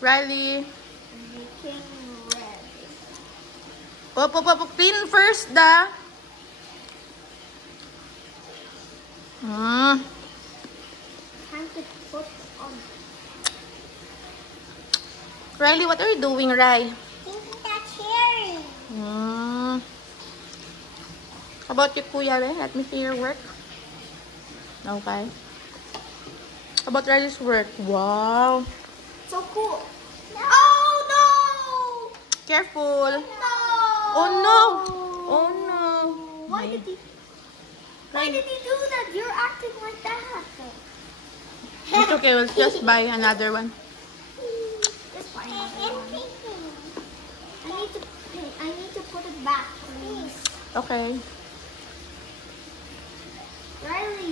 Riley. Making ready. Clean first, da. Time to put on. Riley, what are you doing, Rai? Thinking that cherry. How about you, Kuya? Let me see your work. Okay. How about Riley's work? Wow. So cool. No. Oh no! Careful. No! Oh no! Oh no! Why did he do that? You're acting like that. It's okay, we'll just buy another one. Just buy another one. I need to put it back, please. Okay. Riley.